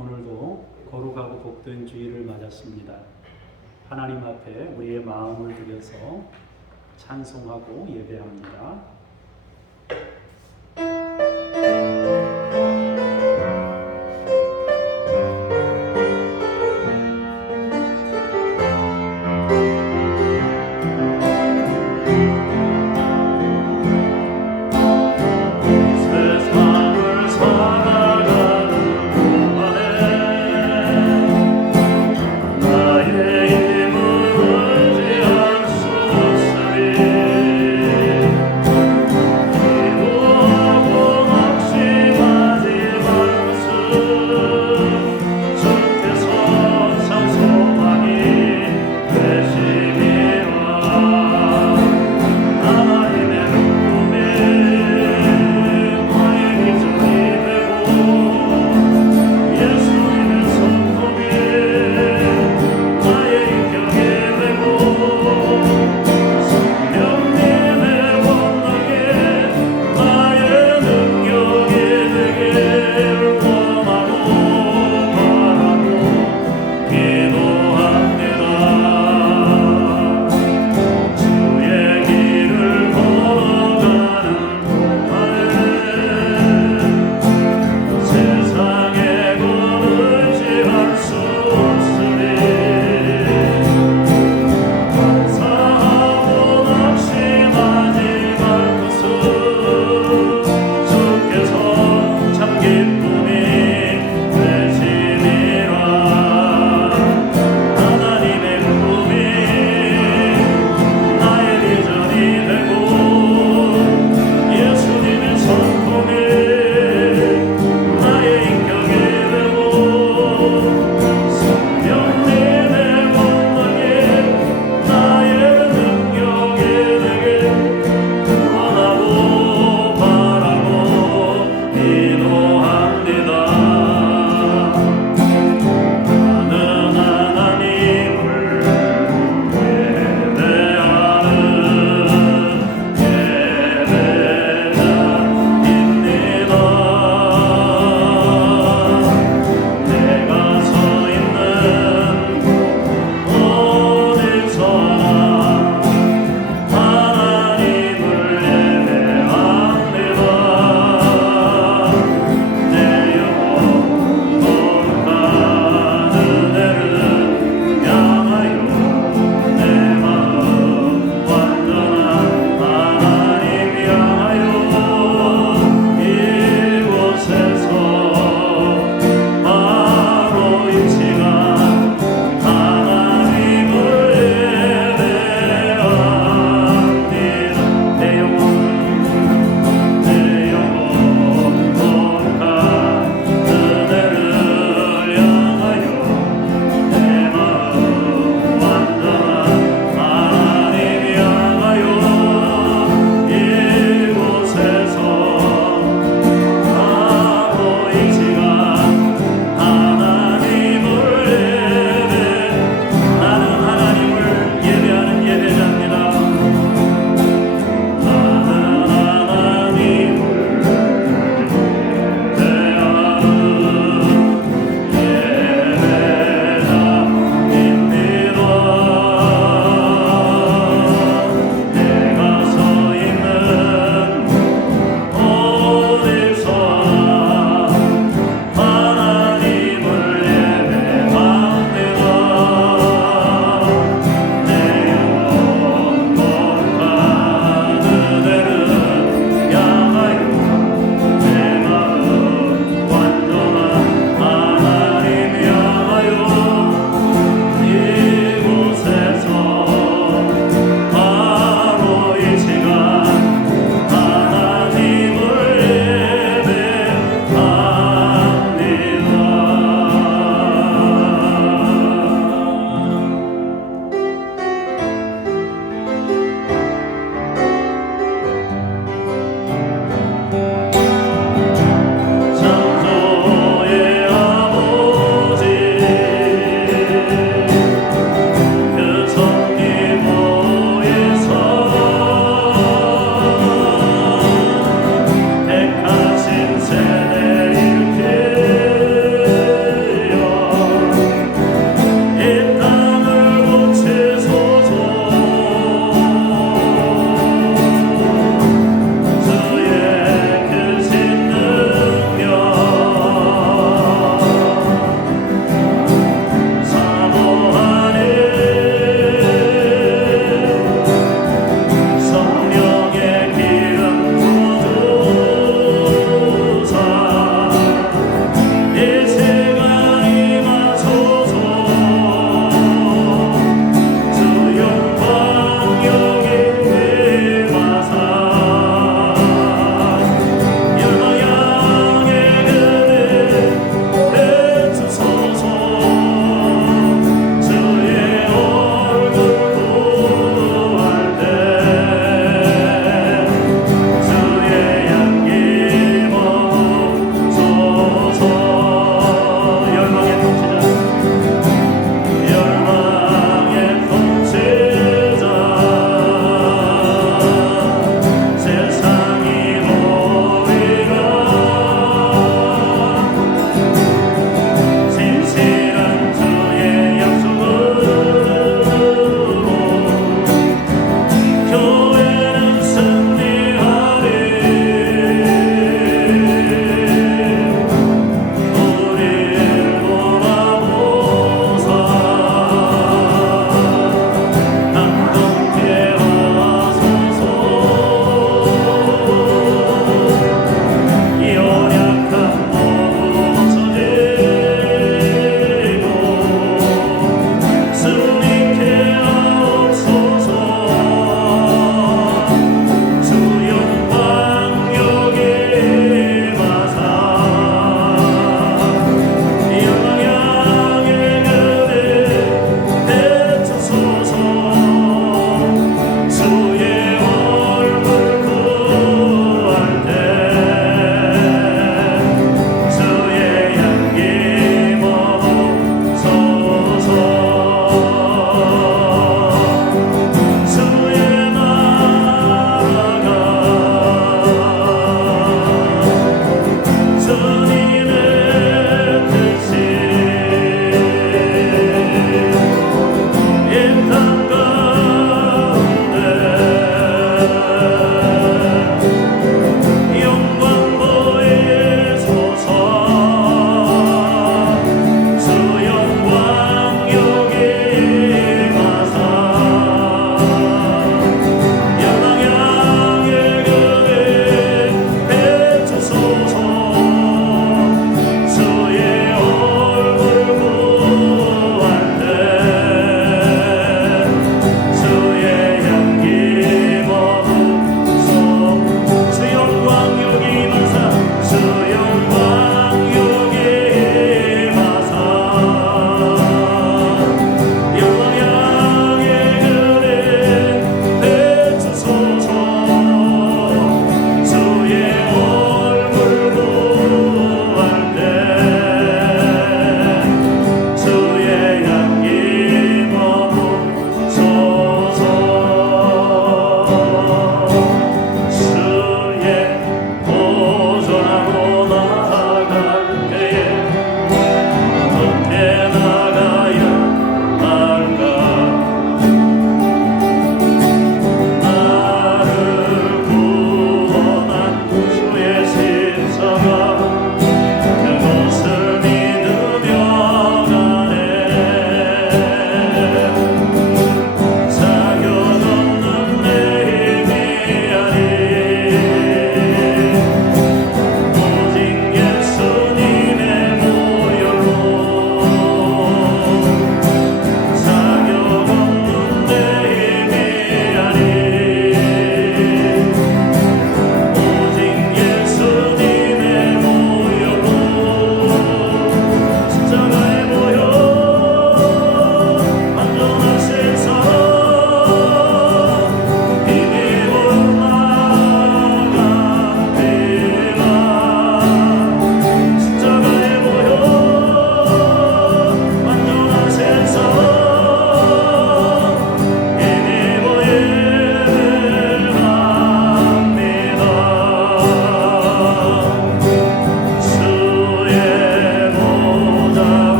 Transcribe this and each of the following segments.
오늘도 거룩하고 복된 주일을 맞았습니다. 하나님 앞에 우리의 마음을 들여서 찬송하고 예배합니다. 나의 힘을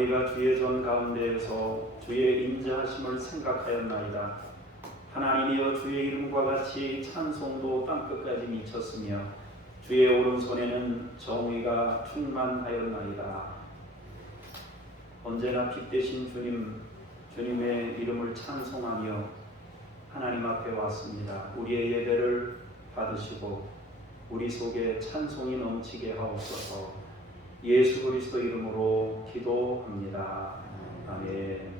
우리가 주의 전 가운데에서 주의 인자하심을 생각하였나이다. 하나님이여 주의 이름과 같이 찬송도 땅끝까지 미쳤으며 주의 오른손에는 정의가 충만하였나이다. 언제나 빛되신 주님의 이름을 찬송하며 하나님 앞에 왔습니다. 우리의 예배를 받으시고 우리 속에 찬송이 넘치게 하옵소서. 예수 그리스도 이름으로 기도합니다. 아멘.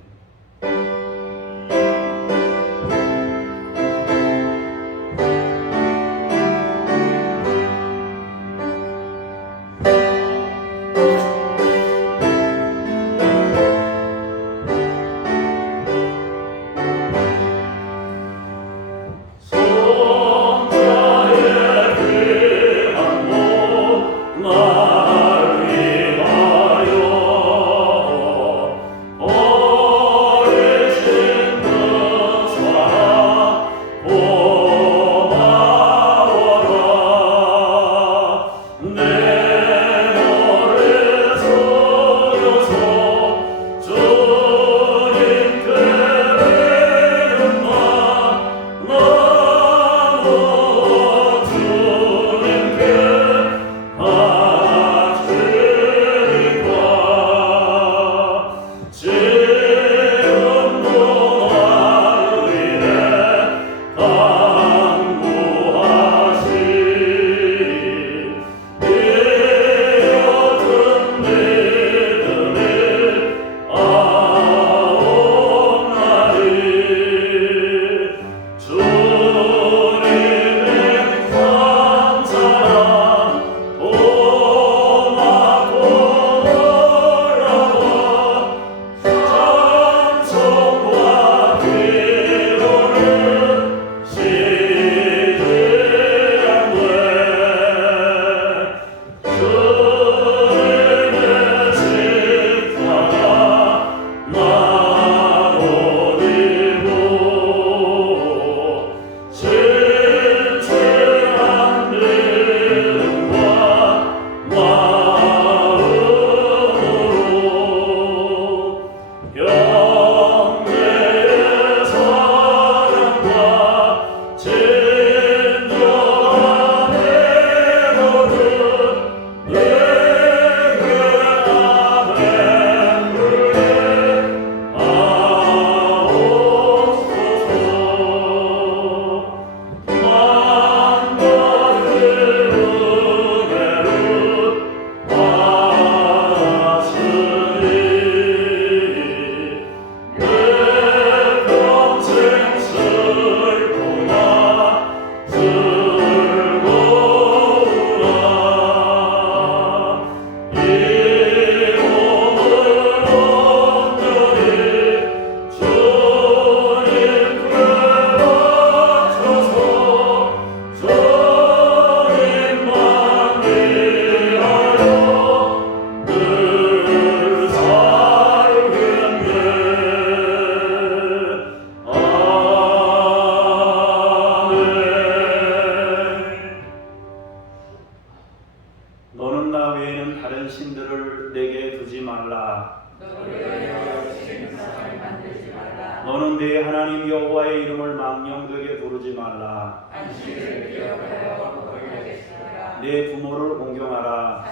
너는 내 하나님 여호와의 이름을 망령되게 부르지 말라. 안식일을 기억하여 거룩하겠으라. 내 부모를 공경하라.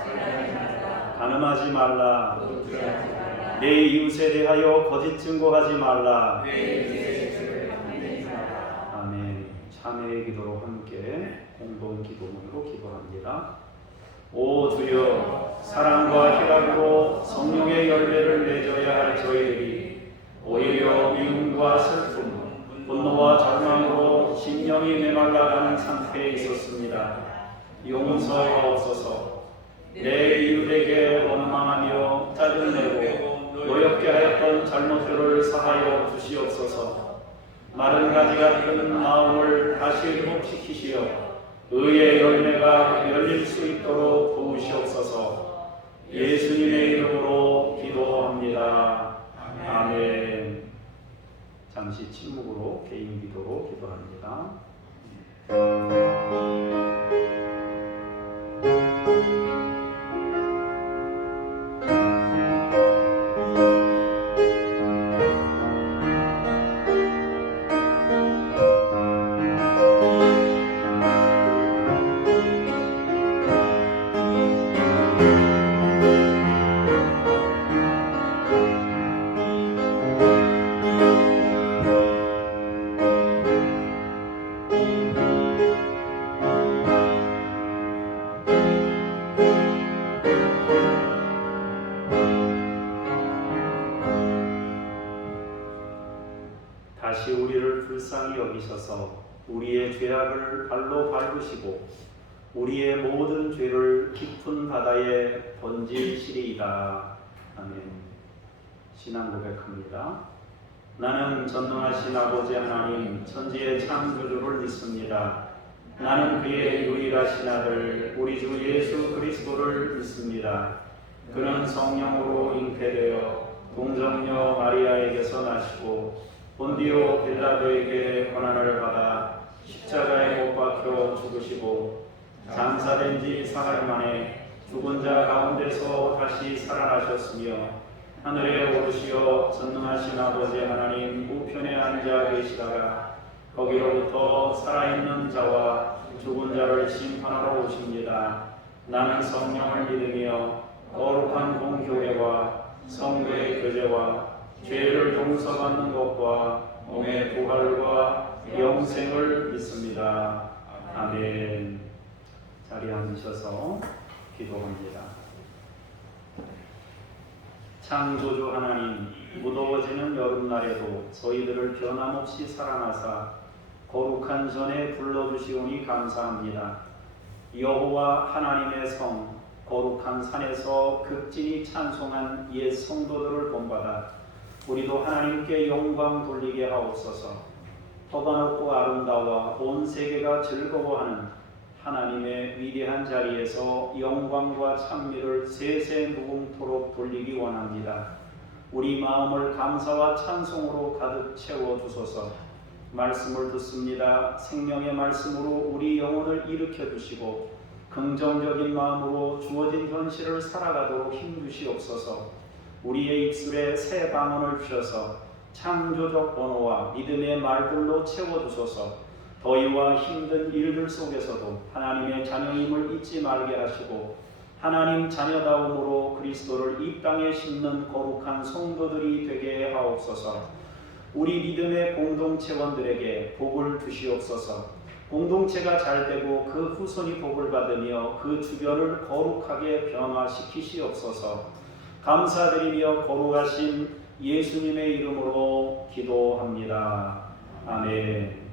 간음하지 말라. 내 이웃에 대하여 거짓 증거하지 말라. 아멘. 참회의 기도로 함께 공동 기도문으로 기도합니다. 오 주여, 사랑과 희락으로 성령의 열매를 맺어야 할 저희들이 오히려 미움과 슬픔, 분노와 절망으로 심령이 메말라가는 상태에 있었습니다. 용서하옵소서. 내 이웃에게 원망하며 짜증내고 노엽게 하였던 잘못들을 사하여 주시옵소서. 마른 가지 같은 마음을 다시 회복시키시어 의의 열매가 열릴 수 있도록 도우시옵소서. 예수님의 이름으로 기도합니다. 아멘. 잠시 침묵으로 개인 기도로 기도합니다. 불쌍히 여기셔서 우리의 죄악을 발로 밟으시고 우리의 모든 죄를 깊은 바다에 던지시리이다. 아멘. 신앙 고백합니다. 나는 전능하신 아버지 하나님 천지의 창조주를 믿습니다. 나는 그의 유일하신 아들 우리 주 예수 그리스도를 믿습니다. 그는 성령으로 잉태되어 동정녀 마리아에게서 나시고 본디오 빌라도에게 고난을 받아 십자가에 못 박혀 죽으시고 장사된 지 사흘 만에 죽은 자 가운데서 다시 살아나셨으며 하늘에 오르시어 전능하신 아버지 하나님 우편에 앉아 계시다가 거기로부터 살아있는 자와 죽은 자를 심판하러 오십니다. 나는 성령을 믿으며 거룩한 공교회와 성도의 교제와 죄를 용서받는 것과 몸의 부활과 영생을 믿습니다. 아멘. 자리에 앉으셔서 기도합니다. 창조주 하나님, 무더워지는 여름날에도 저희들을 변함없이 사랑하사 거룩한 전에 불러주시오니 감사합니다. 여호와 하나님의 성 거룩한 산에서 극진히 찬송한 옛 성도들을 본받아 우리도 하나님께 영광 돌리게 하옵소서. 터가 높고 아름다워 온 세계가 즐거워하는 하나님의 위대한 자리에서 영광과 찬미를 세세 무궁토록 돌리기 원합니다. 우리 마음을 감사와 찬송으로 가득 채워주소서. 말씀을 듣습니다. 생명의 말씀으로 우리 영혼을 일으켜 주시고 긍정적인 마음으로 주어진 현실을 살아가도록 힘주시옵소서. 우리의 입술에 새 방언을 주셔서 창조적 언어와 믿음의 말들로 채워주소서. 더위와 힘든 일들 속에서도 하나님의 자녀임을 잊지 말게 하시고 하나님 자녀다움으로 그리스도를 이 땅에 심는 거룩한 성도들이 되게 하옵소서. 우리 믿음의 공동체원들에게 복을 주시옵소서. 공동체가 잘되고 그 후손이 복을 받으며 그 주변을 거룩하게 변화시키시옵소서. 감사드리며 거룩하신 예수님의 이름으로 기도합니다. 아멘.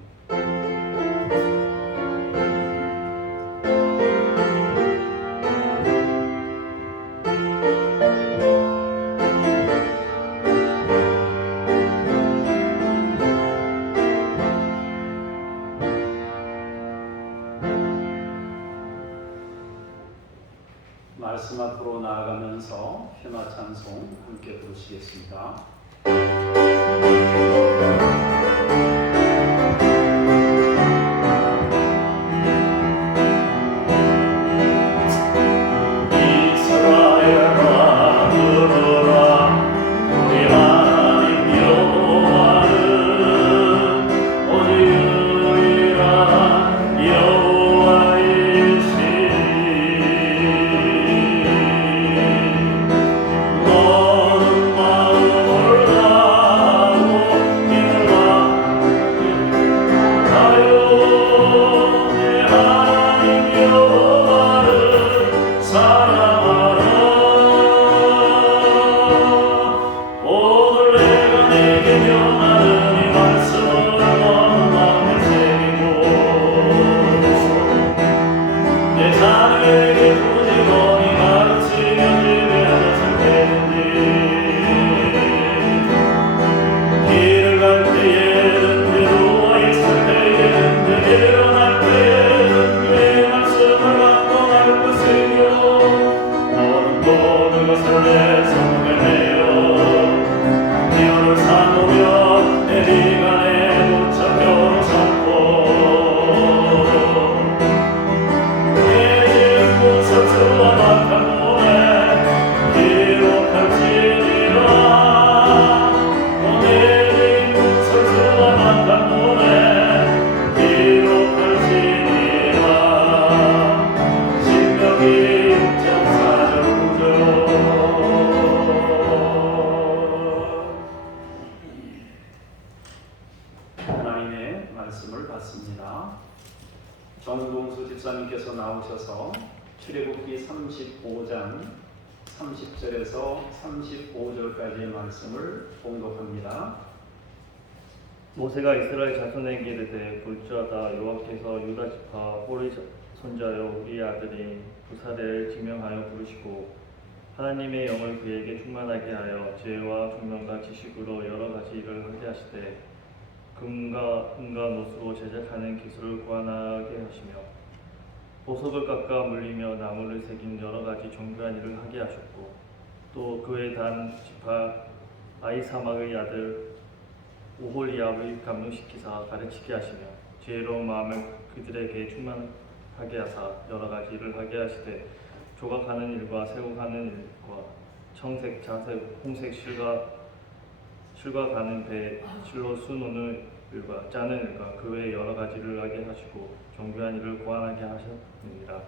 말씀 앞으로 나아가면서 현아 찬송 함께 부르시겠습니다. 정동수 집사님께서 나오셔서 출애굽기 35장 30절에서 35절까지의 말씀을 봉독합니다. 모세가 이스라엘 자손에게 이르되 볼지어다 여호와께서 유다 지파 호리 손자요 우리 아들인 부사렐을 지명하여 부르시고 하나님의 영을 그에게 충만하게 하여 지혜와 총명과 지식으로 여러 가지 일을 하게 하시되 금과 은과 노수로 제작하는 기술을 구하나게 하시며 보석을 깎아 물리며 나무를 새긴 여러 가지 정교한 일을 하게 하셨고 또 그의 단 지파 아히사막의 아들 오홀리압을 감동시키사 가르치게 하시며 지혜로운 마음을 그들에게 충만하게 하사 여러 가지 일을 하게 하시되 조각하는 일과 세우하는 일과 청색, 자색, 홍색 실과 가는 배, 실로 수놓는 일과 짜는 일과 그 외 여러 가지를 하게 하시고 정교한 일을 고안하게 하셨느니라.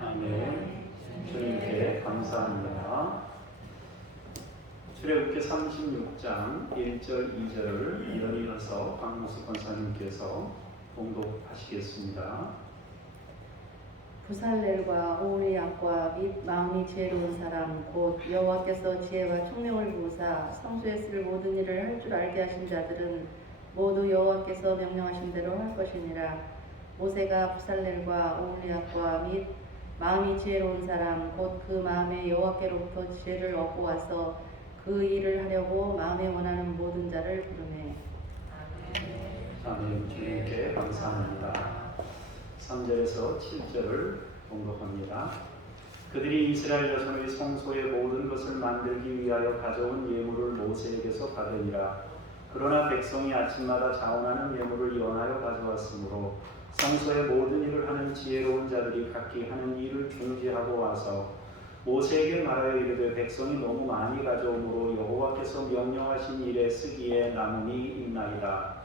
아멘. 주님께 감사합니다. 출애굽기 36장 1절 2절을 이어서 박무수 권사님께서 봉독하시겠습니다. 부살렐과 오홀리압과 및 마음이 지혜로운 사람 곧 여호와께서 지혜와 총명을 부으사 성소에 쓸 모든 일을 할 줄 알게 하신 자들은 모두 여호와께서 명령하신 대로 할 것이니라. 모세가 부살렐과 오홀리압과 및 마음이 지혜로운 사람 곧 그 마음에 여호와께로부터 지혜를 얻고 와서 그 일을 하려고 마음에 원하는 모든 자를 부르매. 아멘. 주님께 감사합니다. 3절에서 7절을 봉독합니다. 그들이 이스라엘 자손의 성소의 모든 것을 만들기 위하여 가져온 예물을 모세에게서 받으니라. 그러나 백성이 아침마다 자원하는 예물을 연하여 가져왔으므로 성소의 모든 일을 하는 지혜로운 자들이 각기 하는 일을 중지하고 와서 모세에게 말하여 이르되 백성이 너무 많이 가져오므로 여호와께서 명령하신 일에 쓰기에 남음이 있나이다.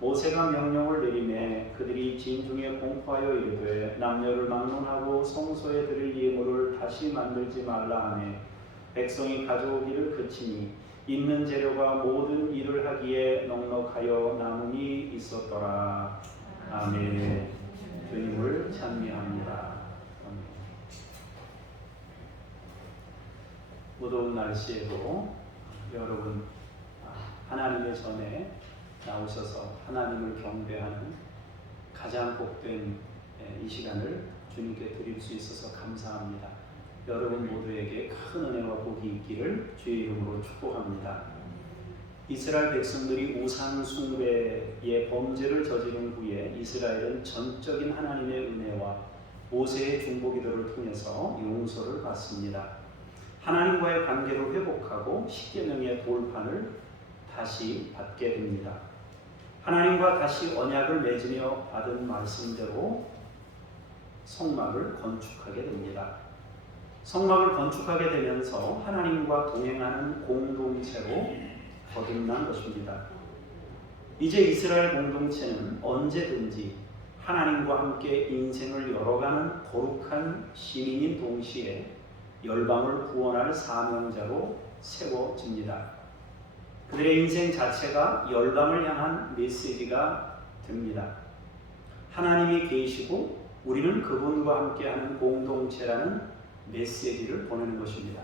모세가 명령을 내리매 그들이 진중에 공포하여 이르되 남녀를 막론하고 성소에 드릴 예물을 다시 만들지 말라 하매 백성이 가져오기를 그치니 있는 재료가 모든 일을 하기에 넉넉하여 남음이 있었더라. 아멘. 주님을 찬미합니다. 무더운 날씨에도 여러분 하나님의 전에 나오셔서 하나님을 경배하는 가장 복된 이 시간을 주님께 드릴 수 있어서 감사합니다. 여러분 모두에게 큰 은혜와 복이 있기를 주의 이름으로 축복합니다. 이스라엘 백성들이 우상 숭배의 범죄를 저지른 후에 이스라엘은 전적인 하나님의 은혜와 모세의 중보기도를 통해서 용서를 받습니다. 하나님과의 관계를 회복하고 십계명의 돌판을 다시 받게 됩니다. 하나님과 다시 언약을 맺으며 받은 말씀대로 성막을 건축하게 됩니다. 성막을 건축하게 되면서 하나님과 동행하는 공동체로 거듭난 것입니다. 이제 이스라엘 공동체는 언제든지 하나님과 함께 인생을 열어가는 거룩한 시민인 동시에 열방을 구원할 사명자로 세워집니다. 그들의 인생 자체가 열방을 향한 메시지가 됩니다. 하나님이 계시고 우리는 그분과 함께하는 공동체라는 메시지를 보내는 것입니다.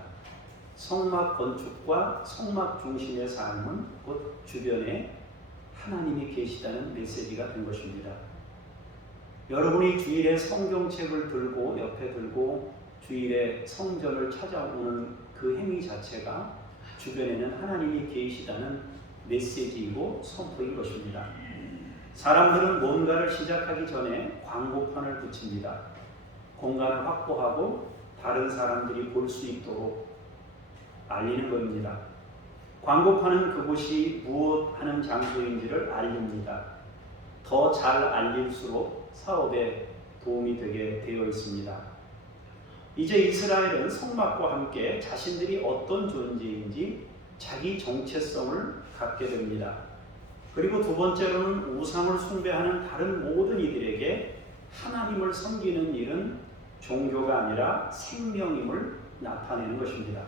성막 건축과 성막 중심의 삶은 곧 주변에 하나님이 계시다는 메시지가 된 것입니다. 여러분이 주일에 성경책을 들고 옆에 들고 주일에 성전을 찾아오는 그 행위 자체가 주변에는 하나님이 계시다는 메시지이고 선포인 것입니다. 사람들은 뭔가를 시작하기 전에 광고판을 붙입니다. 공간을 확보하고 다른 사람들이 볼 수 있도록 알리는 겁니다. 광고판은 그곳이 무엇 하는 장소인지를 알립니다. 더 잘 알릴수록 사업에 도움이 되게 되어 있습니다. 이제 이스라엘은 성막과 함께 자신들이 어떤 존재인지 자기 정체성을 갖게 됩니다. 그리고 두 번째로는 우상을 숭배하는 다른 모든 이들에게 하나님을 섬기는 일은 종교가 아니라 생명임을 나타내는 것입니다.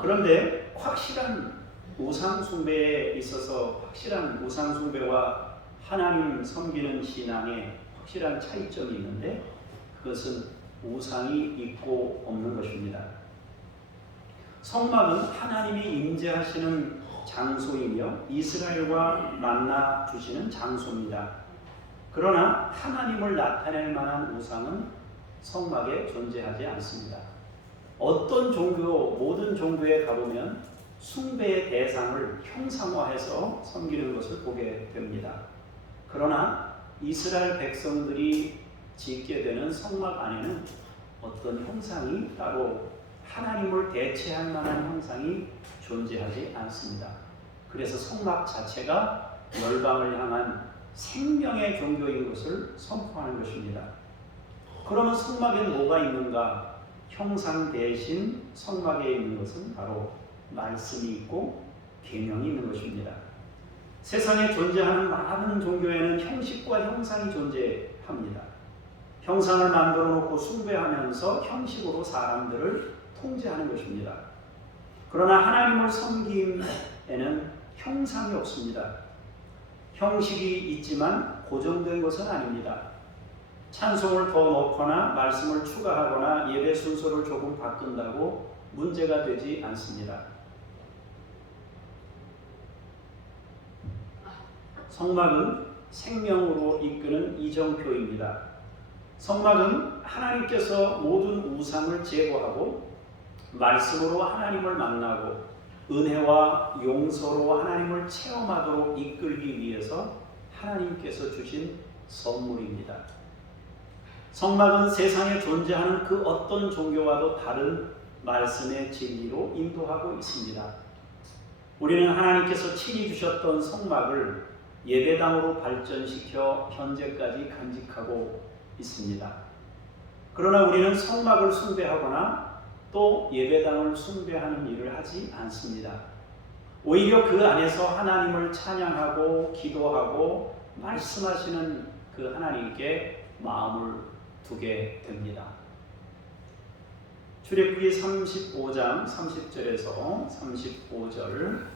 그런데 확실한 우상 숭배에 있어서 확실한 우상 숭배와 하나님 섬기는 신앙에 확실한 차이점이 있는데 그것은 우상이 있고 없는 것입니다. 성막은 하나님이 임재하시는 장소이며 이스라엘과 만나 주시는 장소입니다. 그러나 하나님을 나타낼 만한 우상은 성막에 존재하지 않습니다. 어떤 종교, 모든 종교에 가보면 숭배의 대상을 형상화해서 섬기는 것을 보게 됩니다. 그러나 이스라엘 백성들이 짓게 되는 성막 안에는 어떤 형상이 따로 하나님을 대체할 만한 형상이 존재하지 않습니다. 그래서 성막 자체가 열방을 향한 생명의 종교인 것을 선포하는 것입니다. 그러면 성막에는 뭐가 있는가? 형상 대신 성막에 있는 것은 바로 말씀이 있고 계명이 있는 것입니다. 세상에 존재하는 많은 종교에는 형식과 형상이 존재합니다. 형상을 만들어 놓고 숭배하면서 형식으로 사람들을 통제하는 것입니다. 그러나 하나님을 섬김에는 형상이 없습니다. 형식이 있지만 고정된 것은 아닙니다. 찬송을 더 넣거나 말씀을 추가하거나 예배 순서를 조금 바꾼다고 문제가 되지 않습니다. 성막은 생명으로 이끄는 이정표입니다. 성막은 하나님께서 모든 우상을 제거하고 말씀으로 하나님을 만나고 은혜와 용서로 하나님을 체험하도록 이끌기 위해서 하나님께서 주신 선물입니다. 성막은 세상에 존재하는 그 어떤 종교와도 다른 말씀의 진리로 인도하고 있습니다. 우리는 하나님께서 친히 주셨던 성막을 예배당으로 발전시켜 현재까지 간직하고 있습니다. 그러나 우리는 성막을 숭배하거나 또 예배당을 숭배하는 일을 하지 않습니다. 오히려 그 안에서 하나님을 찬양하고 기도하고 말씀하시는 그 하나님께 마음을 두게 됩니다. 출애굽기 35장 30절에서 35절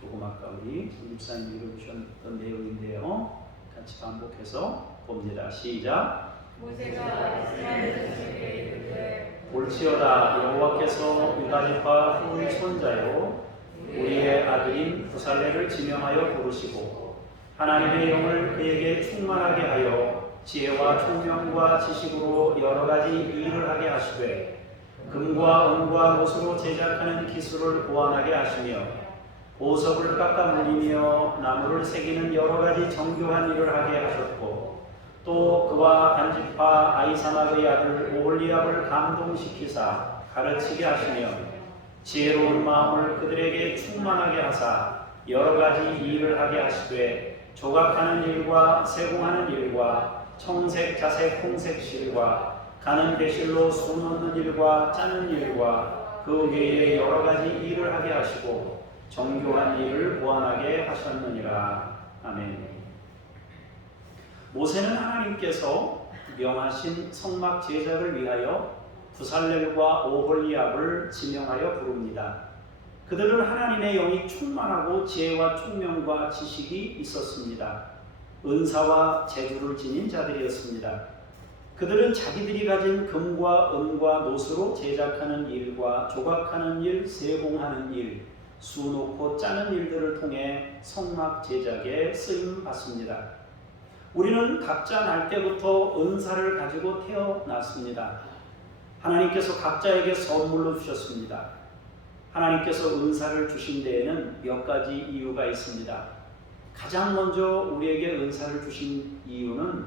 조금 아까 우리 김집사님 읽어주셨던 내용인데요. 같이 반복해서 봅니다. 시작. 모세가 이스라엘 자손에게 이르되 볼지어다 여호와께서 유다 지파 후의 손자요 우리의 아들인 부살레를 지명하여 부르시고 하나님의 영을 그에게 충만하게 하여 지혜와 총명과 지식으로 여러 가지 일을 하게 하시되 금과 은과 못으로 제작하는 기술을 보완하게 하시며 보석을 깎아 물리며 나무를 새기는 여러 가지 정교한 일을 하게 하셨고 또 그와 반지파 아히사막의 아들 오홀리압을 감동시키사 가르치게 하시며 지혜로운 마음을 그들에게 충만하게 하사 여러 가지 일을 하게 하시되 조각하는 일과 세공하는 일과 청색, 자색, 홍색 실과 가는 배실로 수 넣는 일과 짜는 일과 그 외에 여러 가지 일을 하게 하시고 정교한 일을 보완하게 하셨느니라. 아멘. 모세는 하나님께서 명하신 성막 제작을 위하여 부살렐과 오홀리압을 지명하여 부릅니다. 그들은 하나님의 영이 충만하고 지혜와 총명과 지식이 있었습니다. 은사와 재주를 지닌 자들이었습니다. 그들은 자기들이 가진 금과 은과 노스로 제작하는 일과 조각하는 일, 세공하는 일, 수 놓고 짜는 일들을 통해 성막 제작에 쓰임 받습니다. 우리는 각자 날 때부터 은사를 가지고 태어났습니다. 하나님께서 각자에게 선물로 주셨습니다. 하나님께서 은사를 주신 데에는 몇 가지 이유가 있습니다. 가장 먼저 우리에게 은사를 주신 이유는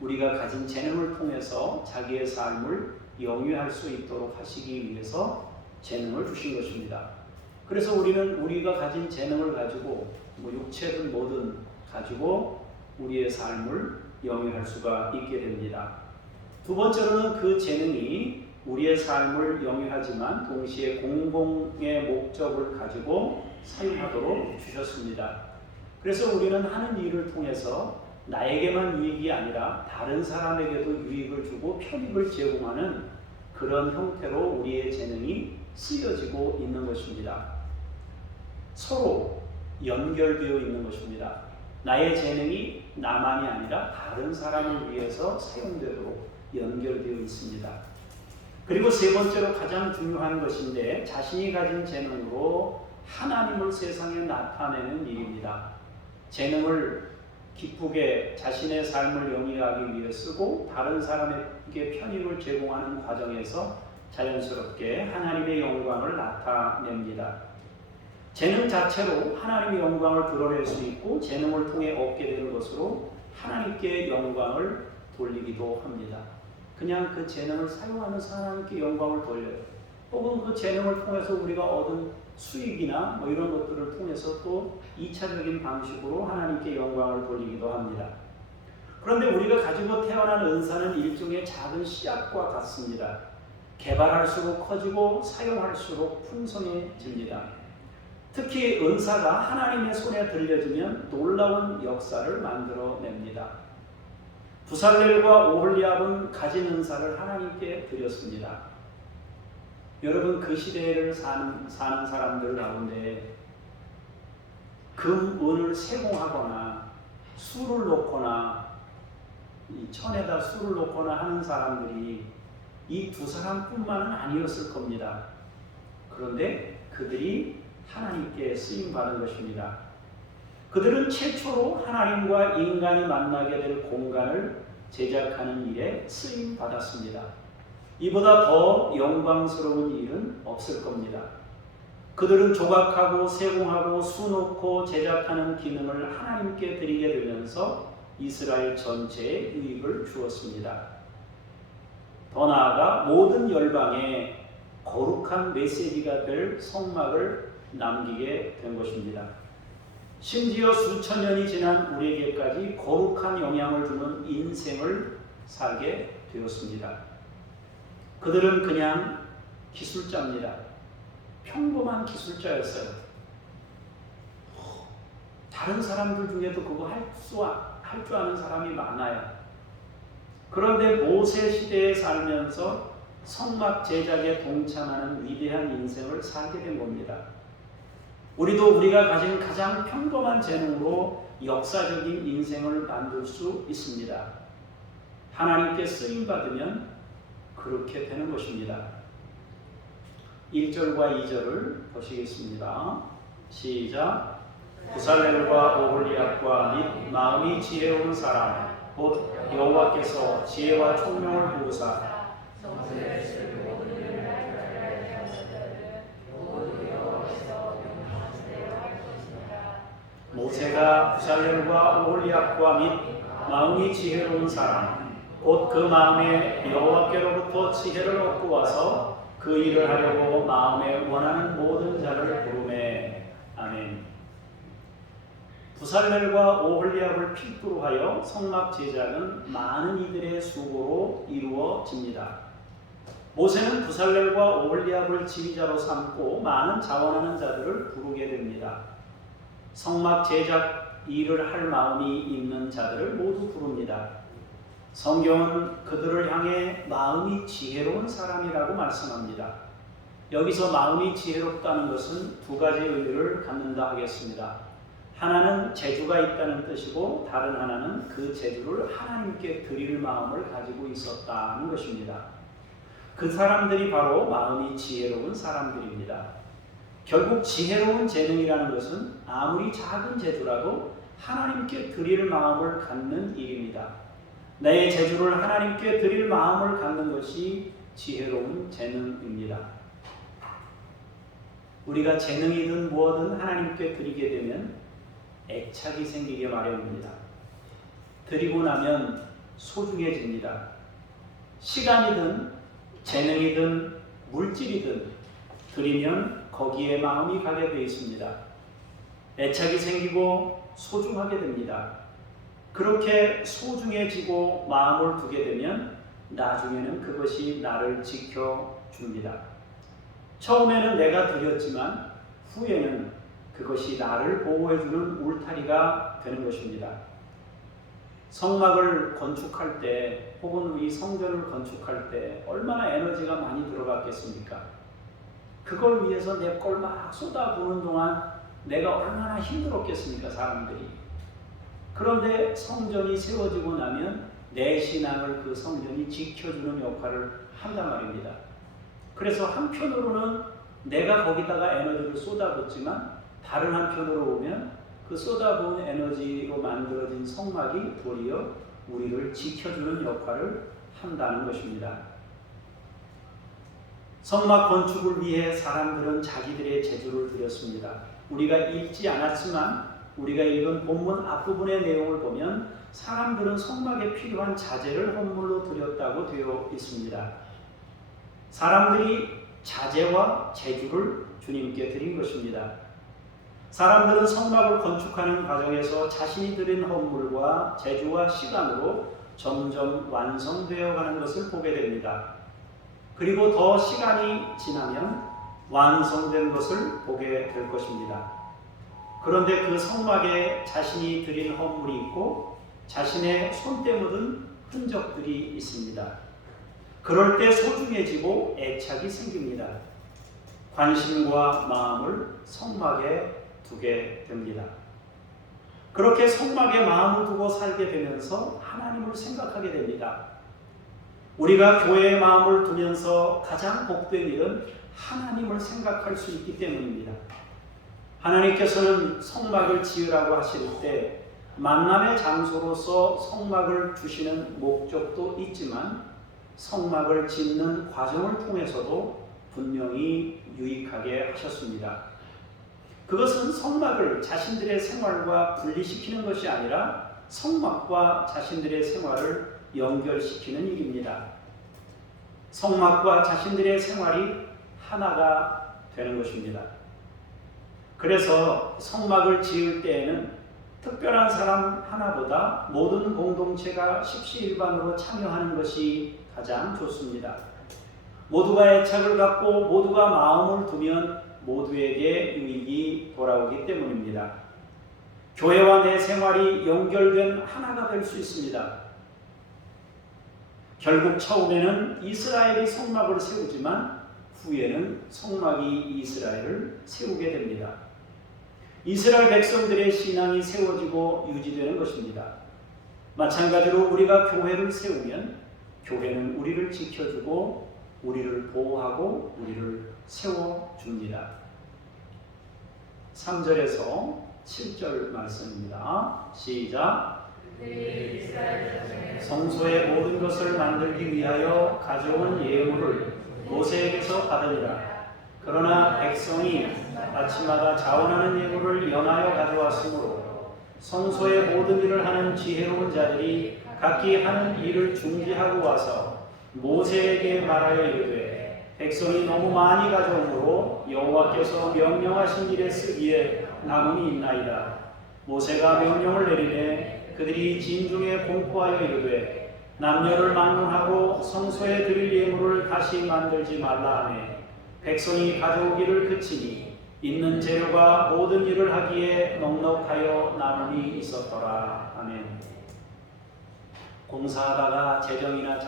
우리가 가진 재능을 통해서 자기의 삶을 영위할 수 있도록 하시기 위해서 재능을 주신 것입니다. 그래서 우리는 우리가 가진 재능을 가지고 육체든 뭐든 가지고 우리의 삶을 영위할 수가 있게 됩니다. 두 번째로는 그 재능이 우리의 삶을 영위하지만 동시에 공공의 목적을 가지고 사용하도록 주셨습니다. 그래서 우리는 하는 일을 통해서 나에게만 유익이 아니라 다른 사람에게도 유익을 주고 편익을 제공하는 그런 형태로 우리의 재능이 쓰여지고 있는 것입니다. 서로 연결되어 있는 것입니다. 나의 재능이 나만이 아니라 다른 사람을 위해서 사용되도록 연결되어 있습니다. 그리고 세 번째로 가장 중요한 것인데 자신이 가진 재능으로 하나님을 세상에 나타내는 일입니다. 재능을 기쁘게 자신의 삶을 영위하기 위해 쓰고 다른 사람에게 편익을 제공하는 과정에서 자연스럽게 하나님의 영광을 나타냅니다. 재능 자체로 하나님의 영광을 드러낼 수 있고 재능을 통해 얻게 되는 것으로 하나님께 영광을 돌리기도 합니다. 그냥 그 재능을 사용하면서 하나님께 영광을 돌려요. 혹은 그 재능을 통해서 우리가 얻은 수익이나 뭐 이런 것들을 통해서 또 2차적인 방식으로 하나님께 영광을 돌리기도 합니다. 그런데 우리가 가지고 태어난 은사는 일종의 작은 씨앗과 같습니다. 개발할수록 커지고 사용할수록 풍성해집니다. 특히 은사가 하나님의 손에 들려지면 놀라운 역사를 만들어냅니다. 부살렐과 오홀리압은 가진 은사를 하나님께 드렸습니다. 여러분, 그 시대를 사는 사람들 가운데 금, 은을 세공하거나 술을 놓거나 이 천에다 술을 놓거나 하는 사람들이 이 두 사람뿐만은 아니었을 겁니다. 그런데 그들이 하나님께 쓰임받은 것입니다. 그들은 최초로 하나님과 인간이 만나게 될 공간을 제작하는 일에 쓰임받았습니다. 이보다 더 영광스러운 일은 없을 겁니다. 그들은 조각하고 세공하고 수놓고 제작하는 기능을 하나님께 드리게 되면서 이스라엘 전체에 유익을 주었습니다. 더 나아가 모든 열방에 거룩한 메시지가 될 성막을 남기게 된 것입니다. 심지어 수천 년이 지난 우리에게까지 거룩한 영향을 주는 인생을 살게 되었습니다. 그들은 그냥 기술자입니다. 평범한 기술자였어요. 다른 사람들 중에도 그거 할 줄 아는 사람이 많아요. 그런데 모세 시대에 살면서 성막 제작에 동참하는 위대한 인생을 살게 된 겁니다. 우리도 우리가 가진 가장 평범한 재능으로 역사적인 인생을 만들 수 있습니다. 하나님께 쓰임받으면 그렇게 되는 것입니다. 1절과 2절을 보시겠습니다. 시작. 부살렐과 오홀리압과 및 마음이 지혜로운 사람 곧 여호와께서 지혜와 총명을 부으사 모세가 부살렐과 오홀리압과 및 마음이 지혜로운 사람 곧 그 마음에 여호와께로부터 지혜를 얻고 와서 그 일을 하려고 마음에 원하는 모든 자를 부르매. 아멘. 부살렐과 오홀리압을 필두로 하여 성막 제작은 많은 이들의 수고로 이루어집니다. 모세는 부살렐과 오홀리압을 지휘자로 삼고 많은 자원하는 자들을 부르게 됩니다. 성막 제작 일을 할 마음이 있는 자들을 모두 부릅니다. 성경은 그들을 향해 마음이 지혜로운 사람이라고 말씀합니다. 여기서 마음이 지혜롭다는 것은 두 가지 의미를 갖는다 하겠습니다. 하나는 재주가 있다는 뜻이고 다른 하나는 그 재주를 하나님께 드릴 마음을 가지고 있었다는 것입니다. 그 사람들이 바로 마음이 지혜로운 사람들입니다. 결국 지혜로운 재능이라는 것은 아무리 작은 재주라도 하나님께 드릴 마음을 갖는 일입니다. 내 재주를 하나님께 드릴 마음을 갖는 것이 지혜로운 재능입니다. 우리가 재능이든 무엇든 하나님께 드리게 되면 애착이 생기게 마련입니다. 드리고 나면 소중해집니다. 시간이든 재능이든 물질이든 드리면 거기에 마음이 가게 되어 있습니다. 애착이 생기고 소중하게 됩니다. 그렇게 소중해지고 마음을 두게 되면 나중에는 그것이 나를 지켜줍니다. 처음에는 내가 드렸지만 후에는 그것이 나를 보호해주는 울타리가 되는 것입니다. 성막을 건축할 때 혹은 이 성전을 건축할 때 얼마나 에너지가 많이 들어갔겠습니까? 그걸 위해서 내 걸 막 쏟아부는 동안 내가 얼마나 힘들었겠습니까, 사람들이. 그런데 성전이 세워지고 나면 내 신앙을 그 성전이 지켜주는 역할을 한단 말입니다. 그래서 한편으로는 내가 거기다가 에너지를 쏟아붓지만 다른 한편으로 보면 그 쏟아부은 에너지로 만들어진 성막이 도리어 우리를 지켜주는 역할을 한다는 것입니다. 성막 건축을 위해 사람들은 자기들의 재주를 들였습니다. 우리가 읽지 않았지만 우리가 읽은 본문 앞부분의 내용을 보면 사람들은 성막에 필요한 자재를 헌물로 드렸다고 되어 있습니다. 사람들이 자재와 재주를 주님께 드린 것입니다. 사람들은 성막을 건축하는 과정에서 자신이 드린 헌물과 재주와 시간으로 점점 완성되어 가는 것을 보게 됩니다. 그리고 더 시간이 지나면 완성된 것을 보게 될 것입니다. 그런데 그 성막에 자신이 드린 헌물이 있고 자신의 손때 묻은 흔적들이 있습니다. 그럴 때 소중해지고 애착이 생깁니다. 관심과 마음을 성막에 두게 됩니다. 그렇게 성막에 마음을 두고 살게 되면서 하나님을 생각하게 됩니다. 우리가 교회에 마음을 두면서 가장 복된 일은 하나님을 생각할 수 있기 때문입니다. 하나님께서는 성막을 지으라고 하실 때 만남의 장소로서 성막을 주시는 목적도 있지만 성막을 짓는 과정을 통해서도 분명히 유익하게 하셨습니다. 그것은 성막을 자신들의 생활과 분리시키는 것이 아니라 성막과 자신들의 생활을 연결시키는 일입니다. 성막과 자신들의 생활이 하나가 되는 것입니다. 그래서 성막을 지을 때에는 특별한 사람 하나보다 모든 공동체가 십시일반으로 참여하는 것이 가장 좋습니다. 모두가 애착을 갖고 모두가 마음을 두면 모두에게 유익이 돌아오기 때문입니다. 교회와 내 생활이 연결된 하나가 될 수 있습니다. 결국 처음에는 이스라엘이 성막을 세우지만 후에는 성막이 이스라엘을 세우게 됩니다. 이스라엘 백성들의 신앙이 세워지고 유지되는 것입니다. 마찬가지로 우리가 교회를 세우면 교회는 우리를 지켜주고 우리를 보호하고 우리를 세워줍니다. 3절에서 7절 말씀입니다. 시작. 성소의 모든 것을 만들기 위하여 가져온 예물을 모세에게서 받으니라. 그러나 백성이 아침마다 자원하는 예물을 연하여 가져왔으므로 성소의 모든 일을 하는 지혜로운 자들이 각기 하는 일을 중지하고 와서 모세에게 말하여 이르되 백성이 너무 많이 가져오므로 여호와께서 명령하신 일에 쓰기에 남음이 있나이다. 모세가 명령을 내리되 그들이 진중에 공포하여 이르되 남녀를 막론하고 성소에 드릴 예물을 다시 만들지 말라 하매 백성이 가져오기를 그치니 있는 재료가 모든 일을 하기에 넉넉하여 남음이 있었더라. 아멘. 공사하다가 재정이나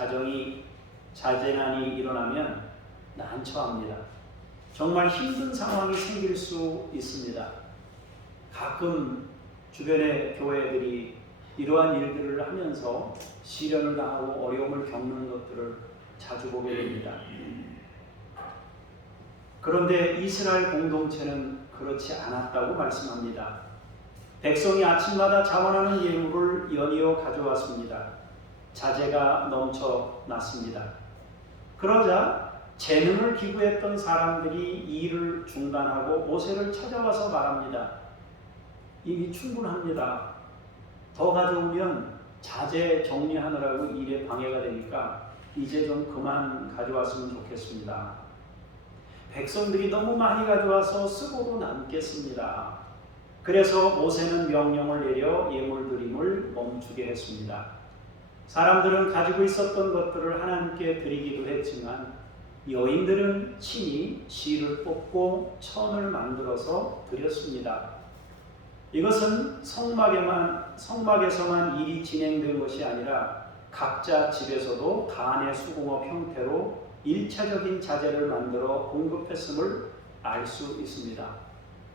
자재난이 일어나면 난처합니다. 정말 힘든 상황이 생길 수 있습니다. 가끔 주변의 교회들이 이러한 일들을 하면서 시련을 당하고 어려움을 겪는 것들을 자주 보게 됩니다. 그런데 이스라엘 공동체는 그렇지 않았다고 말씀합니다. 백성이 아침마다 자원하는 예물을 연이어 가져왔습니다. 자재가 넘쳐났습니다. 그러자 재능을 기부했던 사람들이 일을 중단하고 모세를 찾아와서 말합니다. 이미 충분합니다. 더 가져오면 자재 정리하느라고 일에 방해가 되니까 이제 좀 그만 가져왔으면 좋겠습니다. 백성들이 너무 많이 가져와서 쓰고도 남겠습니다. 그래서 모세는 명령을 내려 예물 드림을 멈추게 했습니다. 사람들은 가지고 있었던 것들을 하나님께 드리기도 했지만 여인들은 친히 실을 뽑고 천을 만들어서 드렸습니다. 이것은 성막에서만 일이 진행된 것이 아니라 각자 집에서도 간의 수공업 형태로 일차적인 자재를 만들어 공급했음을 알 수 있습니다.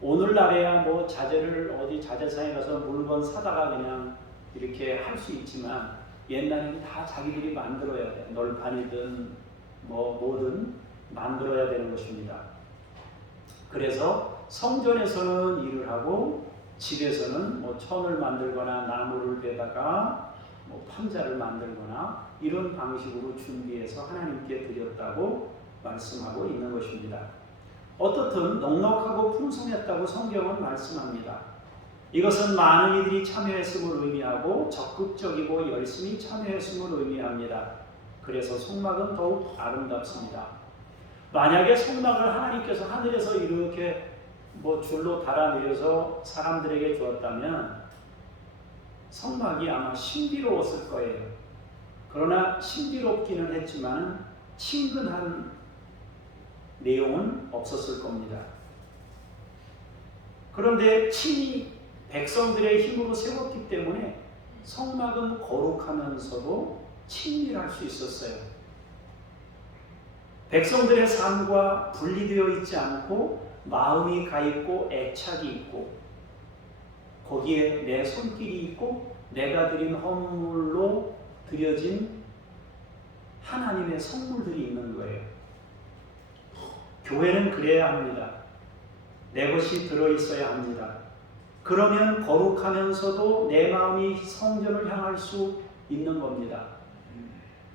오늘날에야 뭐 자재를 어디 자재상에 가서 물건 사다가 그냥 이렇게 할 수 있지만 옛날에는 다 자기들이 만들어야 돼. 널판이든 뭐 뭐든 만들어야 되는 것입니다. 그래서 성전에서는 일을 하고 집에서는 뭐 천을 만들거나 나무를 베다가 뭐 판자를 만들거나 이런 방식으로 준비해서 하나님께 드렸다고 말씀하고 있는 것입니다. 어떻든 넉넉하고 풍성했다고 성경은 말씀합니다. 이것은 많은 이들이 참여했음을 의미하고 적극적이고 열심히 참여했음을 의미합니다. 그래서 성막은 더욱 아름답습니다. 만약에 성막을 하나님께서 하늘에서 이렇게 뭐 줄로 달아내려서 사람들에게 주었다면 성막이 아마 신비로웠을 거예요. 그러나 신비롭기는 했지만 친근한 내용은 없었을 겁니다. 그런데 친히 백성들의 힘으로 세웠기 때문에 성막은 거룩하면서도 친밀할 수 있었어요. 백성들의 삶과 분리되어 있지 않고 마음이 가 있고 애착이 있고 거기에 내 손길이 있고 내가 드린 헌물로 드려진 하나님의 선물들이 있는 거예요. 교회는 그래야 합니다. 내 것이 들어있어야 합니다. 그러면 거룩하면서도 내 마음이 성전을 향할 수 있는 겁니다.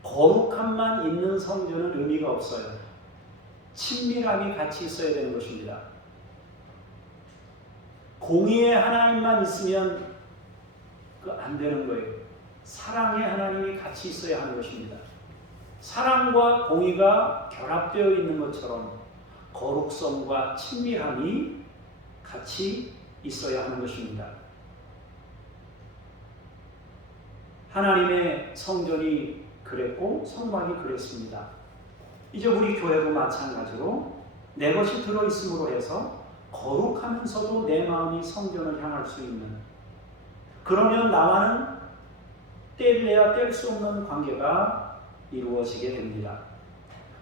거룩함만 있는 성전은 의미가 없어요. 친밀함이 같이 있어야 되는 것입니다. 공의의 하나님만 있으면 안 되는 거예요. 사랑의 하나님이 같이 있어야 하는 것입니다. 사랑과 공의가 결합되어 있는 것처럼 거룩성과 친밀함이 같이 있어야 하는 것입니다. 하나님의 성전이 그랬고 성막이 그랬습니다. 이제 우리 교회도 마찬가지로 내 것이 들어있음으로 해서 거룩하면서도 내 마음이 성전을 향할 수 있는, 그러면 나와는 뗄래야 뗄 수 없는 관계가 이루어지게 됩니다.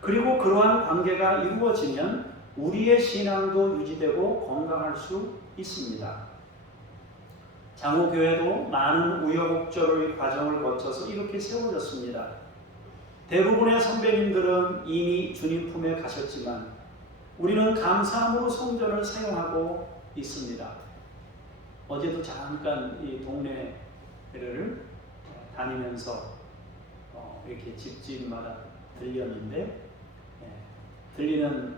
그리고 그러한 관계가 이루어지면 우리의 신앙도 유지되고 건강할 수 있습니다. 장호교회도 많은 우여곡절의 과정을 거쳐서 이렇게 세워졌습니다. 대부분의 선배님들은 이미 주님 품에 가셨지만 우리는 감사함으로 성전을 사용하고 있습니다. 어제도 잠깐 이 동네를 다니면서 이렇게 집집마다 들렸는데 들리는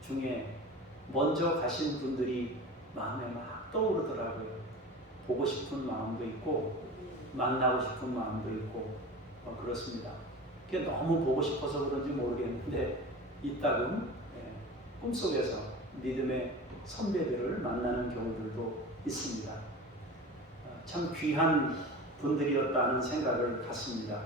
중에 먼저 가신 분들이 마음에 막 떠오르더라고요. 보고 싶은 마음도 있고 만나고 싶은 마음도 있고 그렇습니다. 그게 너무 보고 싶어서 그런지 모르겠는데 이따금 꿈속에서 믿음의 선배들을 만나는 경우들도 있습니다. 참 귀한 분들이었다는 생각을 갖습니다.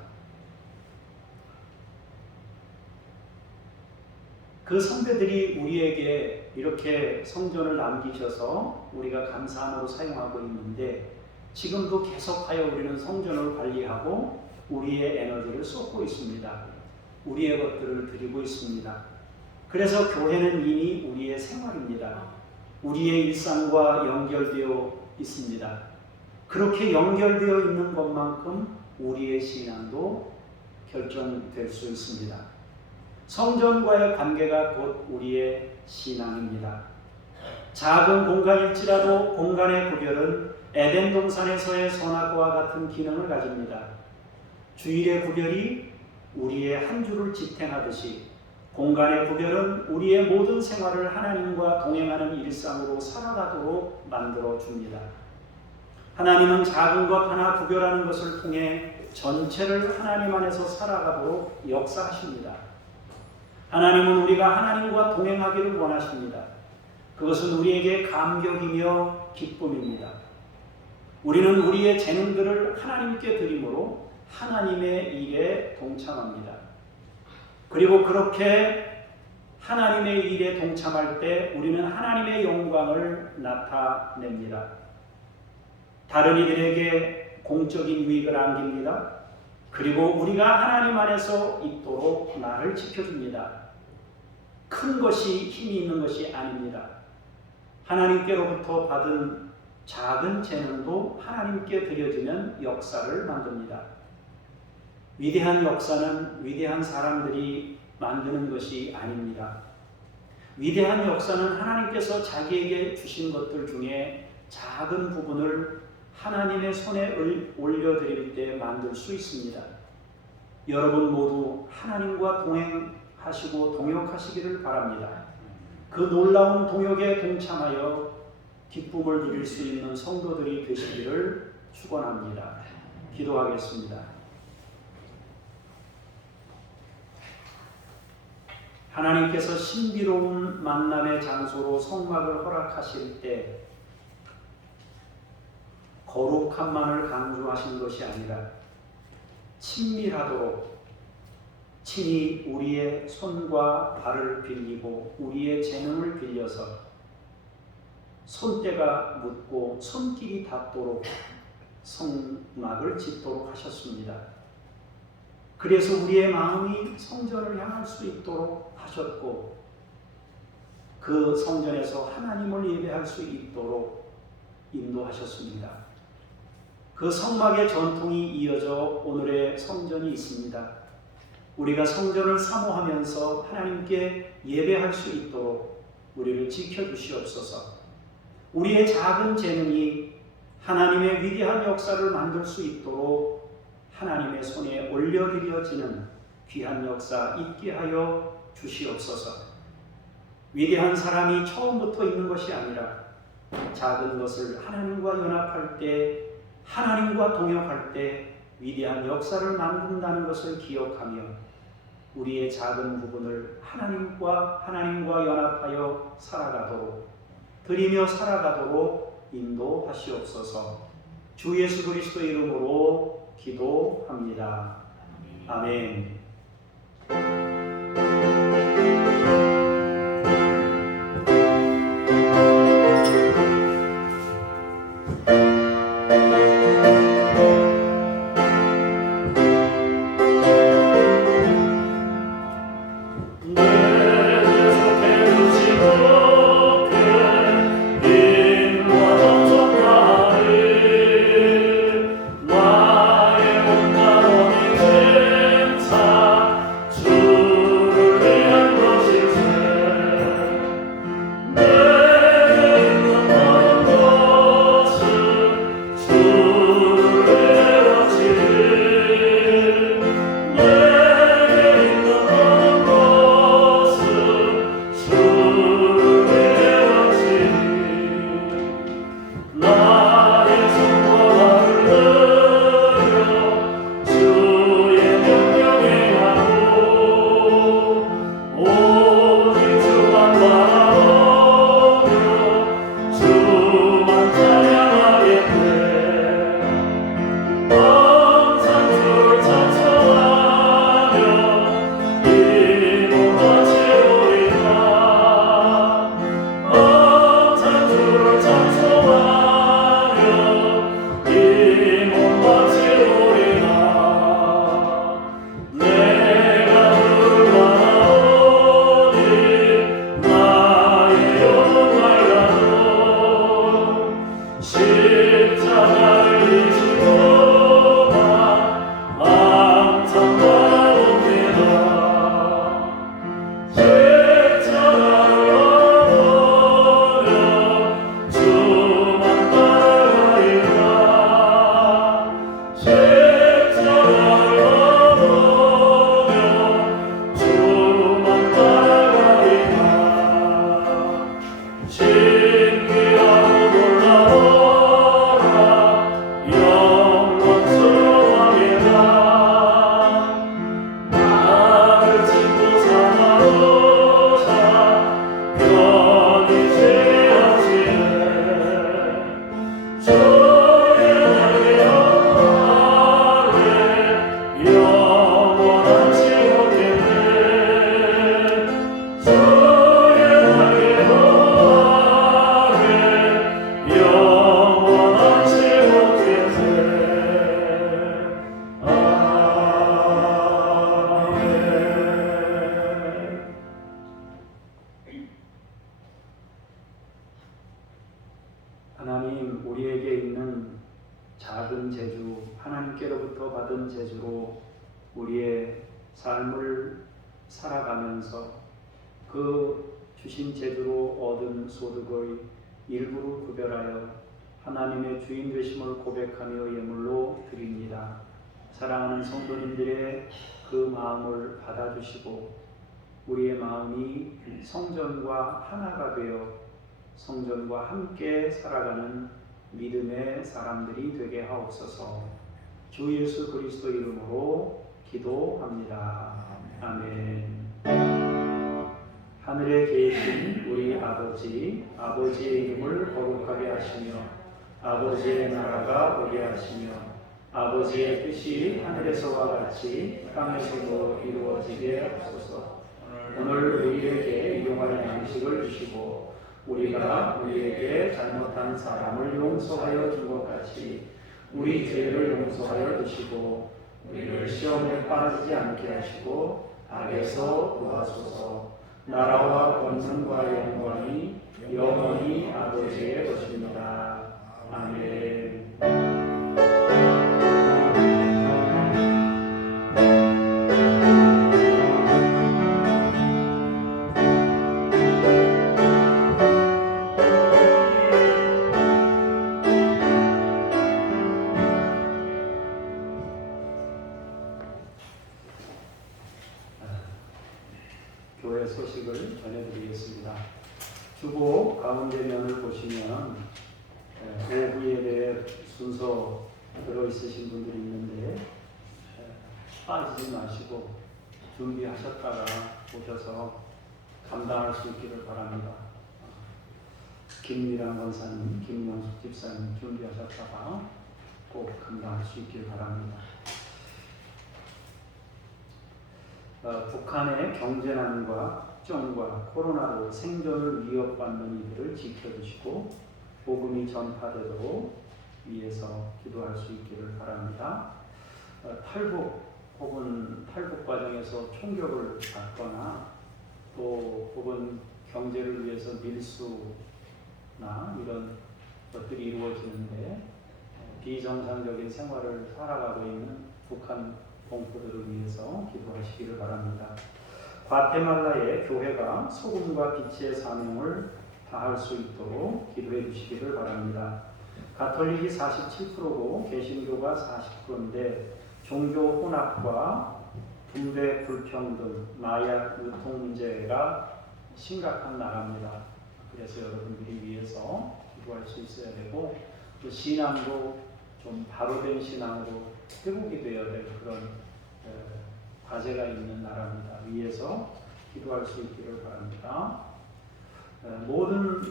그 선배들이 우리에게 이렇게 성전을 남기셔서 우리가 감사함으로 사용하고 있는데 지금도 계속하여 우리는 성전을 관리하고 우리의 에너지를 쏟고 있습니다. 우리의 것들을 드리고 있습니다. 그래서 교회는 이미 우리의 생활입니다. 우리의 일상과 연결되어 있습니다. 그렇게 연결되어 있는 것만큼 우리의 신앙도 결정될 수 있습니다. 성전과의 관계가 곧 우리의 신앙입니다. 작은 공간일지라도 공간의 구별은 에덴 동산에서의 선악과와 같은 기능을 가집니다. 주일의 구별이 우리의 한 주를 지탱하듯이 공간의 구별은 우리의 모든 생활을 하나님과 동행하는 일상으로 살아가도록 만들어줍니다. 하나님은 작은 것 하나 구별하는 것을 통해 전체를 하나님 안에서 살아가도록 역사하십니다. 하나님은 우리가 하나님과 동행하기를 원하십니다. 그것은 우리에게 감격이며 기쁨입니다. 우리는 우리의 재능들을 하나님께 드림으로 하나님의 일에 동참합니다. 그리고 그렇게 하나님의 일에 동참할 때 우리는 하나님의 영광을 나타냅니다. 다른 이들에게 공적인 유익을 안깁니다. 그리고 우리가 하나님 안에서 있도록 나를 지켜줍니다. 큰 것이 힘이 있는 것이 아닙니다. 하나님께로부터 받은 작은 재능도 하나님께 드려지는 역사를 만듭니다. 위대한 역사는 위대한 사람들이 만드는 것이 아닙니다. 위대한 역사는 하나님께서 자기에게 주신 것들 중에 작은 부분을 하나님의 손에 올려드릴 때 만들 수 있습니다. 여러분 모두 하나님과 동행하시고 동역하시기를 바랍니다. 그 놀라운 동역에 동참하여 기쁨을 누릴 수 있는 성도들이 되시기를 축원합니다. 기도하겠습니다. 하나님께서 신비로운 만남의 장소로 성막을 허락하실 때 거룩함만을 강조하신 것이 아니라 친밀하도록 친히 우리의 손과 발을 빌리고 우리의 재능을 빌려서 손때가 묻고 손길이 닿도록 성막을 짓도록 하셨습니다. 그래서 우리의 마음이 성전을 향할 수 있도록 하셨고 그 성전에서 하나님을 예배할 수 있도록 인도하셨습니다. 그 성막의 전통이 이어져 오늘의 성전이 있습니다. 우리가 성전을 사모하면서 하나님께 예배할 수 있도록 우리를 지켜주시옵소서. 우리의 작은 재능이 하나님의 위대한 역사를 만들 수 있도록 하나님의 손에 올려드려지는 귀한 역사 있게 하여 주시옵소서. 위대한 사람이 처음부터 있는 것이 아니라 작은 것을 하나님과 연합할 때, 하나님과 동역할 때 위대한 역사를 만든다는 것을 기억하며 우리의 작은 부분을 하나님과 연합하여 살아가도록, 드리며 살아가도록 인도하시옵소서. 주 예수 그리스도의 이름으로 기도합니다. 아멘. 하나님, 우리에게 있는 작은 재주, 하나님께로부터 받은 재주로 우리의 삶을 살아가면서 그 주신 재주로 얻은 소득의 일부를 구별하여 하나님의 주인 되심을 고백하며 예물로 드립니다. 사랑하는 성도님들의 그 마음을 받아주시고 우리의 마음이 성전과 하나가 되어 성전과 함께 살아가는 믿음의 사람들이 되게 하옵소서. 주 예수 그리스도 이름으로 기도합니다. 아멘. 하늘에 계신 우리 아버지, 아버지의 이름을 거룩하게 하시며 아버지의 나라가 오게 하시며 아버지의 뜻이 하늘에서와 같이 땅에서도 이루어지게 하소서. 오늘 우리에게 일용할 양식을 주시고 우리가 우리에게 잘못한 사람을 용서하여 준 것 같이 우리 죄를 용서하여 주시고 우리를 시험에 빠지지 않게 하시고 악에서 구하소서. 나라와 권능과 영광이 영원히 아버지의 것입니다. 아멘. 교회 소식을 전해드리겠습니다. 주보 가운데 면을 보시면 오후에 대해 순서 들어있으신 분들이 있는데 빠지지 마시고 준비하셨다가 오셔서 감당할 수 있기를 바랍니다. 김미랑 권사님, 김용숙 집사님 준비하셨다가 꼭 감당할 수 있기를 바랍니다. 북한의 경제난과 확정과 코로나로 생존을 위협받는 이들을 지켜주시고 복음이 전파되도록 위해서 기도할 수 있기를 바랍니다. 탈북 혹은 탈북 과정에서 총격을 받거나 또 혹은 경제를 위해서 밀수나 이런 것들이 이루어지는데 비정상적인 생활을 살아가고 있는 북한 동포들을 위해서 기도하시기를 바랍니다. 과테말라의 교회가 소금과 빛의 사명을 다할 수 있도록 기도해 주시기를 바랍니다. 가톨릭이 47%고 개신교가 40%인데 종교 혼합과 분배 불평등, 마약 유통 문제가 심각한 나라입니다. 그래서 여러분들이 위해서 기도할 수 있어야 되고 또 신앙도 좀 바로된 신앙으로 회복이 되어야 될 그런 과제가 있는 나라입니다. 위에서 기도할 수 있기를 바랍니다. 모든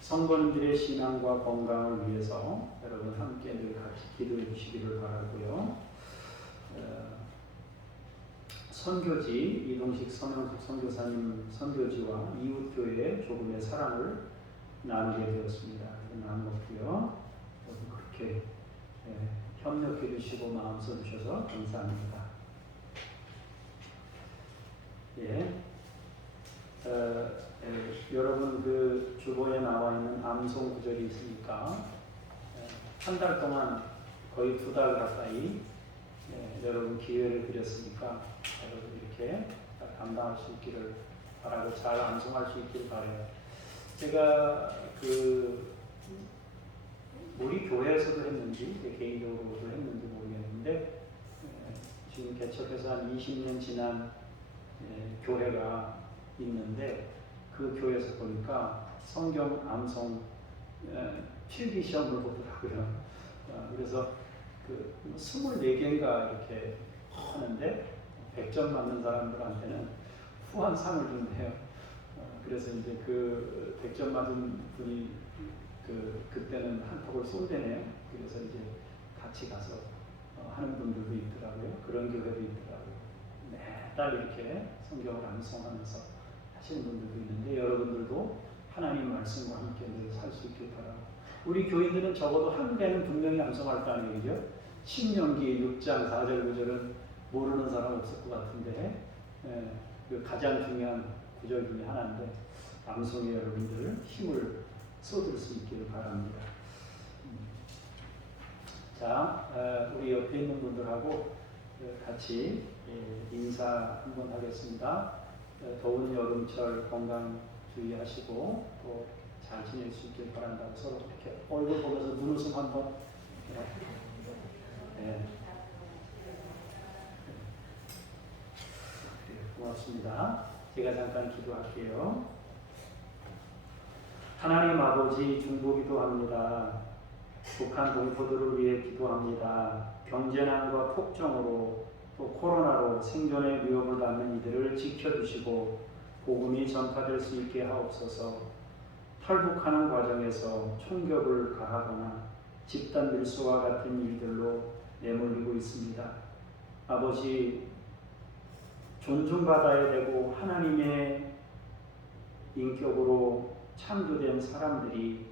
성도님들의 신앙과 건강을 위해서 여러분 함께 늘 같이 기도해 주시기를 바라고요. 선교지 이동식 서명숙 선교사님 선교지와 이웃교회에 조금의 사랑을 나누게 되었습니다. 나누었고요. 그렇게 협력해 주시고 마음 써주셔서 감사합니다. 여러분 그 주보에 나와 있는 암송 구절이 있으니까 한 달 동안 거의 2달 가까이 여러분 기회를 드렸으니까 여러분 이렇게 감당할 수 있기를 바라고 잘 암송할 수 있기를 바라요. 제가 우리 교회에서도 했는지 개인적으로도 했는지 모르겠는데 지금 개척해서 한 20년 지난 교회가 있는데 그 교회에서 보니까 성경 암송 필기 시험을 보더라고요. 그래서 24개인가 이렇게 하는데 100점 맞는 사람들한테는 후한상을 준대요. 그래서 이제 그 100점 맞은 분이 그때는 한턱을 쏜대네요. 그래서 이제 같이 가서 하는 분들도 있더라고요. 그런 교회도 있더라고요. 매달 이렇게 성경을 암송하면서 하시는 분들도 있는데 여러분들도 하나님 말씀과 함께 늘 살 수 있길 바랍니다. 우리 교인들은 적어도 한 개는 분명히 암송할 거 아니에요, 그죠? 신명기 6장 4절 9절은 모르는 사람 없을 것 같은데 그 가장 중요한 구절 중에 하나인데 암송에 여러분들 힘을 쏟을 수 있기를 바랍니다. 자, 우리 옆에 있는 분들하고 같이 인사 한번 하겠습니다. 더운 여름철 건강 주의하시고 또 잘 지낼 수 있길 바란다고 서로 이렇게 얼굴 보면서 눈웃음 한번. 네. 고맙습니다. 제가 잠깐 기도할게요. 하나님 아버지, 중보기도합니다. 북한 동포들을 위해 기도합니다. 경제난과 폭정으로 또 코로나로 생존의 위협을 받는 이들을 지켜주시고 복음이 전파될 수 있게 하옵소서. 탈북하는 과정에서 총격을 가하거나 집단 밀수와 같은 일들로 내몰리고 있습니다. 아버지, 존중받아야 되고 하나님의 인격으로 창조된 사람들이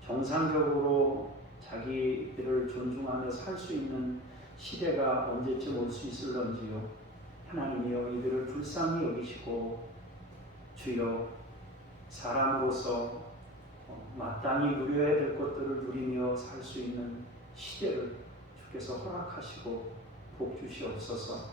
정상적으로 자기들을 존중하며 살 수 있는 시대가 언제쯤 올 수 있을런지요. 하나님이여, 이들을 불쌍히 여기시고 주여, 사람으로서 마땅히 누려야 될 것들을 누리며 살 수 있는 시대를 주께서 허락하시고 복 주시옵소서.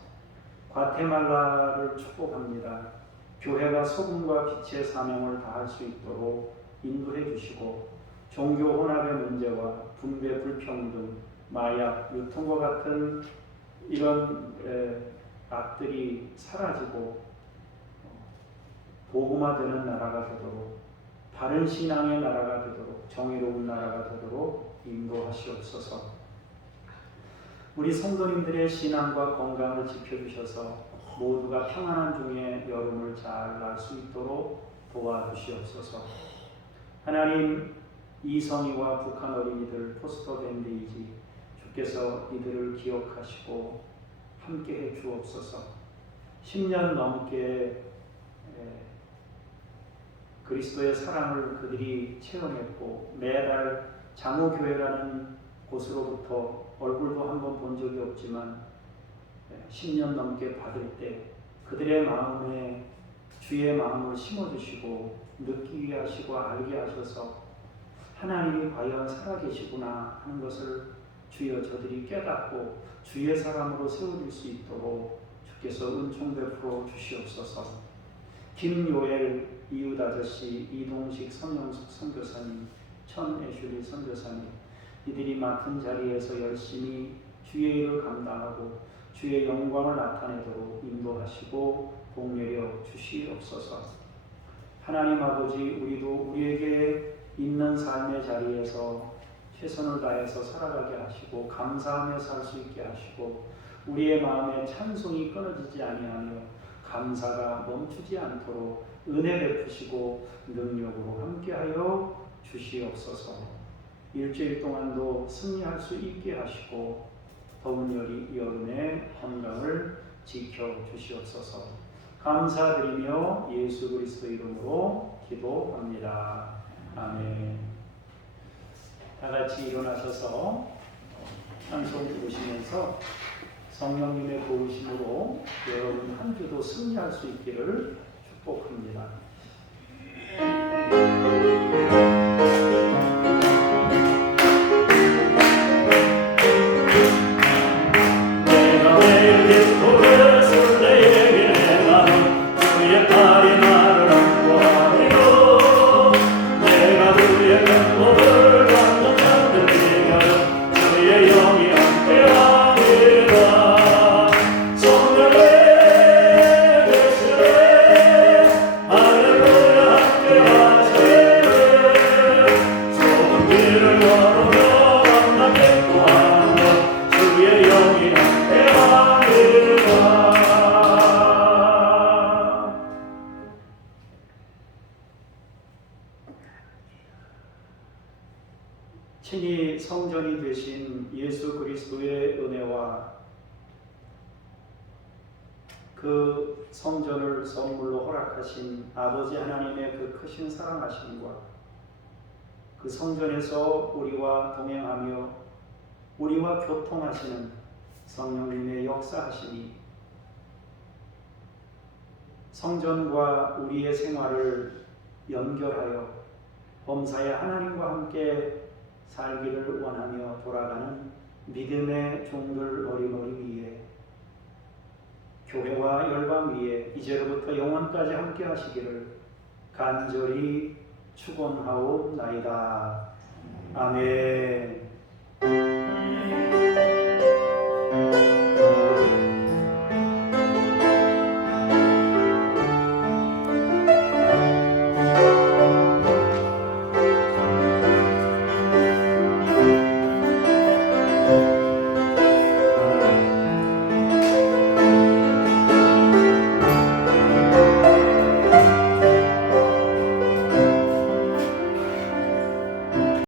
과테말라를 축복합니다. 교회가 소금과 빛의 사명을 다할 수 있도록 인도해 주시고 종교 혼합의 문제와 분배 불평등, 마약, 유통과 같은 이런 악들이 사라지고 복음화되는 나라가 되도록, 바른 신앙의 나라가 되도록, 정의로운 나라가 되도록 인도하시옵소서. 우리 성도님들의 신앙과 건강을 지켜주셔서 모두가 평안한 중에 여름을 잘 날 수 있도록 도와주시옵소서. 하나님, 이성희와 북한 어린이들 포스터 밴드이지 주께서 이들을 기억하시고 함께해 주옵소서. 10년 넘게 그리스도의 사랑을 그들이 체험했고 매달 장호교회라는 곳으로부터 얼굴도 한번 본 적이 없지만 10년 넘게 받을 때 그들의 마음에 주의 마음을 심어주시고 느끼게 하시고 알게 하셔서 하나님이 과연 살아계시구나 하는 것을 주여 저들이 깨닫고 주의 사람으로 세워질 수 있도록 주께서 은총 베풀어 주시옵소서. 김요엘, 이웃 아저씨, 이동식, 선영숙 선교사님, 천애슐리 선교사님, 이들이 맡은 자리에서 열심히 주의 일을 감당하고 주의 영광을 나타내도록 인도하시고 복내려 주시옵소서. 하나님 아버지, 우리도 우리에게 있는 삶의 자리에서 최선을 다해서 살아가게 하시고 감사하며 살 수 있게 하시고 우리의 마음에 찬송이 끊어지지 아니하며 감사가 멈추지 않도록 은혜 베푸시고 능력으로 함께하여 주시옵소서. 일주일 동안도 승리할 수 있게 하시고 더운 여름의 건강을 지켜주시옵소서. 감사드리며 예수 그리스도 이름으로 기도합니다. 아멘. 다 같이 일어나셔서 찬송 부르시면서 성령님의 도우심으로 여러분 한 주도 승리할 수 있기를 축복합니다. 친히 성전이 되신 예수 그리스도의 은혜와 그 성전을 선물로 허락하신 아버지 하나님의 그 크신 사랑하심과 그 성전에서 우리와 동행하며 우리와 교통하시는 성령님의 역사하심이 성전과 우리의 생활을 연결하여 범사에 하나님과 함께 살기를 원하며 돌아가는 믿음의 종들 머리머리 위에 교회와 열방 위에 이제로부터 영원까지 함께 하시기를 간절히 축원하옵나이다. 아멘.